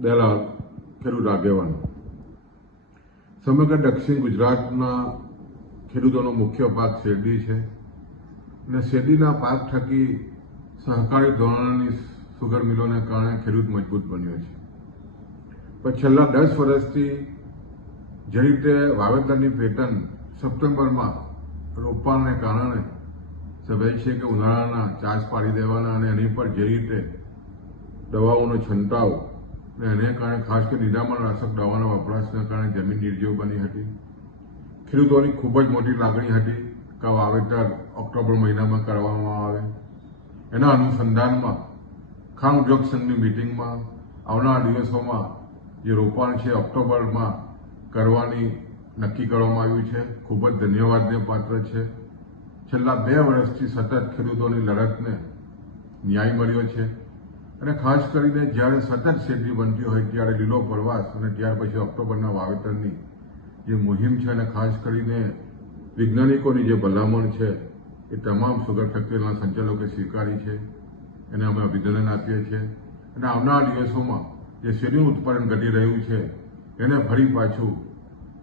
દલાલ ખેડૂત આગેવાન સમગ્ર દક્ષિણ ગુજરાતના ખેડૂતોનો મુખ્ય પાક શેરડી છે અને શેરડીના પાક થકી સહકારી ધોરણની સુગર મિલોને કારણે ખેડૂત મજબૂત બન્યો છે. પણ છેલ્લા દસ વર્ષથી જે રીતે વાવેતરની પેટર્ન સપ્ટેમ્બરમાં રોપાણને કારણે સ્વાભાવિક છે કે ઉનાળાના ચાસ પાડી દેવાના અને એની પર જે રીતે દવાઓનો છંટાવ અને એને કારણે ખાસ કરી નિરામણનાશક દવાના વપરાશના કારણે જમીન નિર્જીવ બની હતી. ખેડૂતોની ખૂબ જ મોટી લાગણી હતી કે વાવેતર ઓક્ટોબર મહિનામાં કરવામાં આવે. એના અનુસંધાનમાં ખાણ ઉદ્યોગ સંઘની મિટિંગમાં આવનારા દિવસોમાં જે રોપાણ છે ઓક્ટોબરમાં કરવાની નક્કી કરવામાં આવ્યું છે. ખૂબ જ ધન્યવાદને પાત્ર છે. છેલ્લા બે વર્ષથી સતત ખેડૂતોની લડતને ન્યાય મળ્યો છે. અને ખાસ કરીને જ્યારે સતત શેરડી બનતી હોય, ત્યારે લીલો પ્રવાસ અને ત્યાર પછી ઓક્ટોબરના વાવેતરની જે મુહિમ છે અને ખાસ કરીને વૈજ્ઞાનિકોની જે ભલામણ છે, એ તમામ સુગર ફેક્ટરીના સંચાલકોએ સ્વીકારી છે. એને અમે અભિનંદન આપીએ છીએ. અને આવનારા દિવસોમાં જે શેરડીનું ઉત્પાદન ઘટી રહ્યું છે, એને ફરી પાછું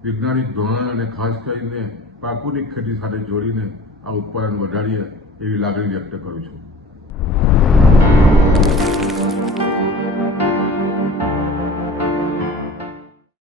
વૈજ્ઞાનિક ધોરણ અને ખાસ કરીને પ્રાકૃતિક ખેતી સાથે જોડીને આ ઉત્પાદન વધારીએ એવી લાગણી વ્યક્ત કરું છું.